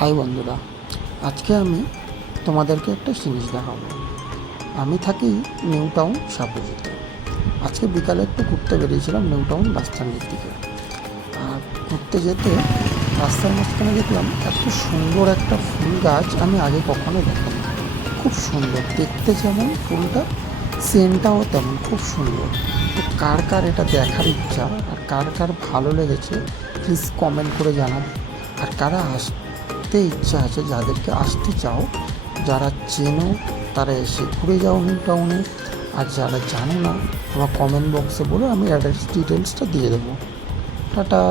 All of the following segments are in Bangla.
হাই বন্ধুরা, আজকে আমি তোমাদেরকে একটা জিনিস দেখাবো। আমি থাকি নিউ টাউন সাপুরিতে। আজকে বিকালে একটু ঘুরতে বেরিয়েছিলাম নিউ টাউন বাস স্ট্যান্ডের দিকে। আর ঘুরতে যেতে রাস্তার মাঝখানে দেখলাম এত সুন্দর একটা ফুল গাছ আমি আগে কখনো দেখিনি। খুব সুন্দর দেখতে, যেমন ফুলটা সেন্টটাও তেমন খুব সুন্দর। তো কার কার এটা দেখার ইচ্ছা আর কার কার ভালো লেগেছে প্লিজ কমেন্ট করে জানাবে। আর কারা আসতে ইচ্ছা আছে, যাদেরকে আসতে চাও, যারা চেনো তারা এসে ঘুরে যাও নিউ টাউনে। আর যারা জানো না, আমার কমেন্ট বক্সে বলো, আমি অ্যাড্রেস ডিটেলসটা দিয়ে দেবো। টাটা।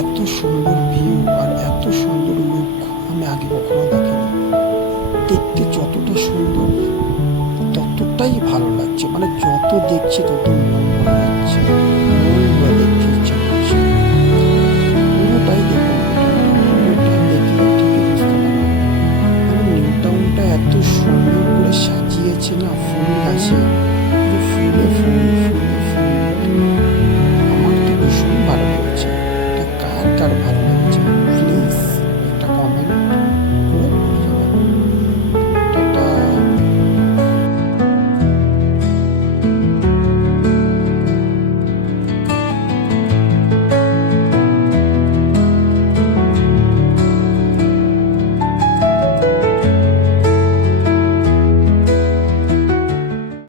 এত সুন্দর ভিউ আর এত সুন্দর লুক আমি আগে কখনো দেখিনি। দেখতে যতটা সুন্দর ততটাই ভালো লাগছে, মানে যত দেখছি তত মন ভরে যাচ্ছে।